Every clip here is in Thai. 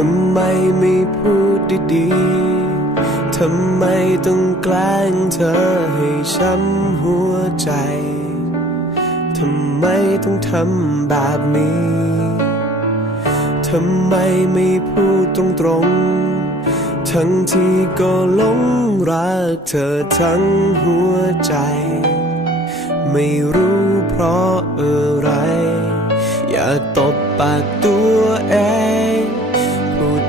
ทำไมไม่พูดดีๆ ทำไมต้องแกล้งเธอให้ช้ำหัวใจ ทำไมต้องทำแบบนี้ ทำไมไม่พูดตรงๆ ทั้งที่ก็หลงรักเธอทั้งหัวใจ ไม่รู้เพราะอะไร อยากตบปากตัว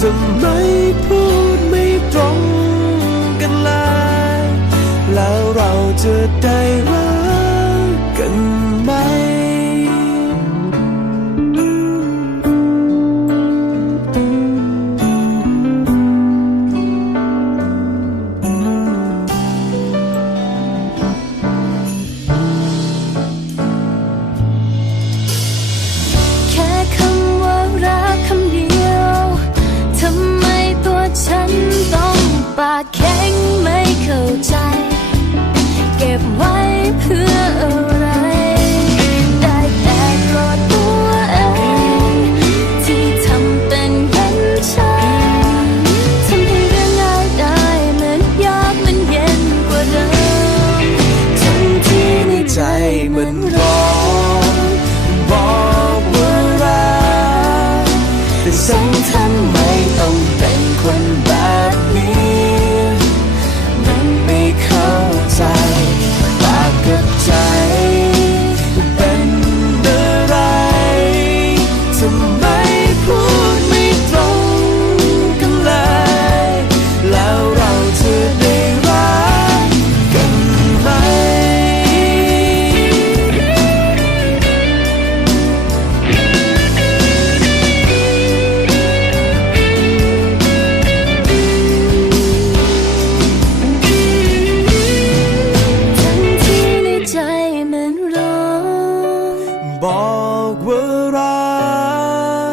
ทำไมพูดไม่ตรงกันเลยแล้วเราจะได้รักกันากแข็งไม่เข้าใจ เก็บไว้เพื่ออะไร ได้แต่กอดตัวเองที่ทำเป็นเห็นฉันทำให้เรื่องง่ายได้เหมือนยากมันเย็นกว่าเดิมทั้งที่ในใจมันร้องบอกว่ารักแต่ฉันทำ บอกว่ารั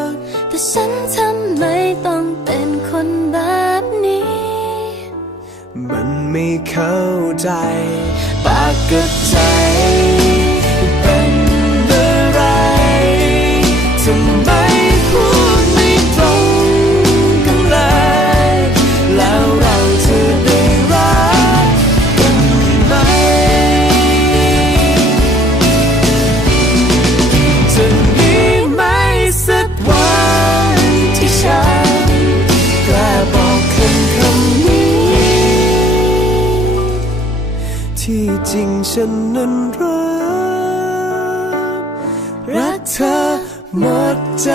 ก แต่ฉันทำไมต้องเป็นคนแบบนี้ มันไม่เข้าใจ ปากกับใจ ที่จริงฉันนั้นรัก รักเธอหมดใจ